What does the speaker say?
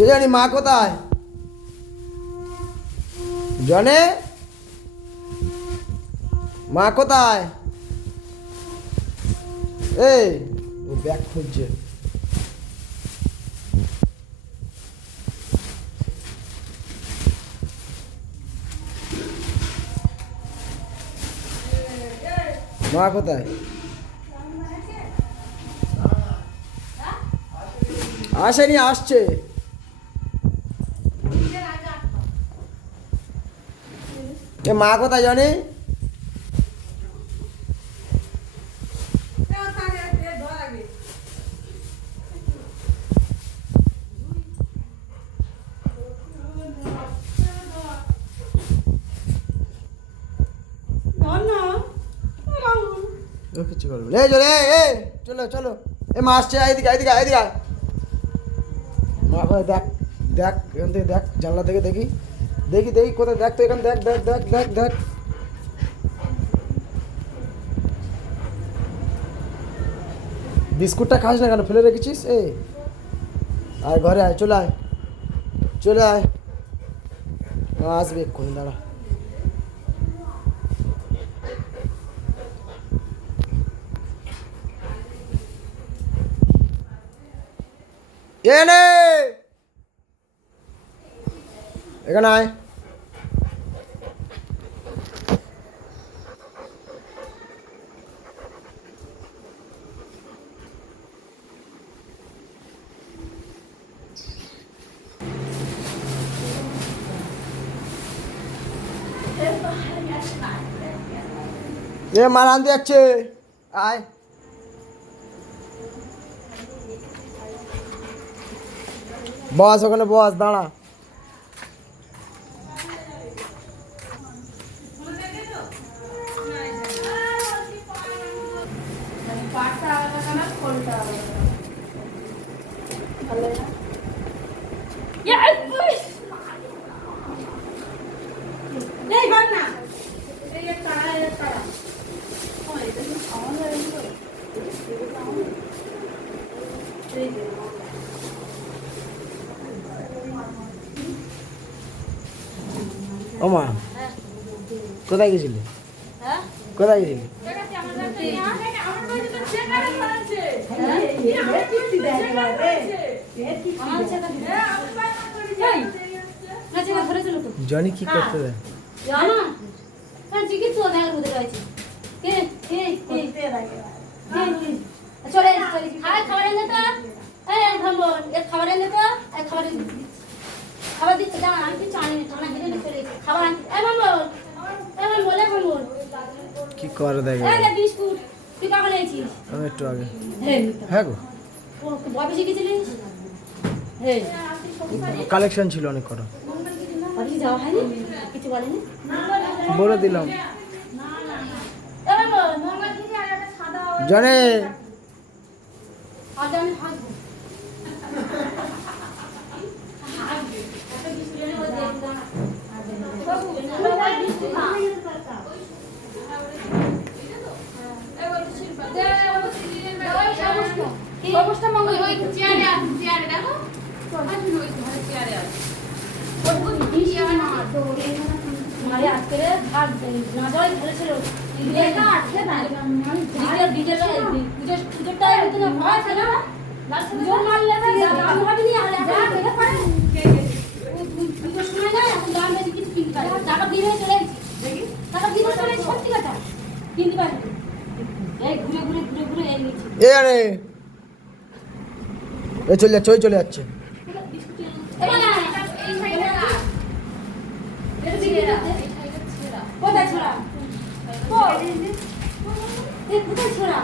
এ জানি মা কোথায়? জনে মা কোথায়? এই ও ব্যাগ খুঁজছে। মা কোথায়? আসেনি, আসছে। এ মা কোথায় জানি? কিছু করবে এই চলে, এই চলো চলো। এ মা আসছে, এদিকে এদিকে এদিকে। মা কোথায় দেখ, দেখ এখান থেকে দেখ, জানলা থেকে দেখি দেখি দেখি কোথায়, দেখ তো এখানে, দেখ দেখ দেখ দেখ দেখ। বিস্কুটটা খাস না কেন, ফেলে রেখেছিস? এই আয় ঘরে আয়, চলে আয় চলে আয়। আসবে এক্ষুনি, দাঁড়া। এনে এখানে আয়। এ মার আনতে যাচ্ছে, আয়। বস ওখানে, বস, দাঁড়া। ও মা, কোথায় গেছিলি? কোথায় গেছিলি? জনি কি করতে দেয়? খাবার দিচ্ছে, দাঁড়া, আমি কিছু আনিনি, টানা হেঁটে হেঁটে চলে এসেছি। খাবার আনতে, বল। কি করে দেখে? বিস্কুট তুই কখন এনেছিস? আমি একটু আগে। হ্যাঁ গো, অফিসে গেছিলিস? হ্যাঁ, কালেকশন ছিল অনেক কটা। অফিসে যাওয়া হয়নি? কিছু বলেনি? বলে দিলাম। জানে আজ আমি হাসবো। এ আরে এ চলে যাচ্ছে, ওই চলে যাচ্ছে। কোথায় ছোড়া? কোথায় ছোড়া?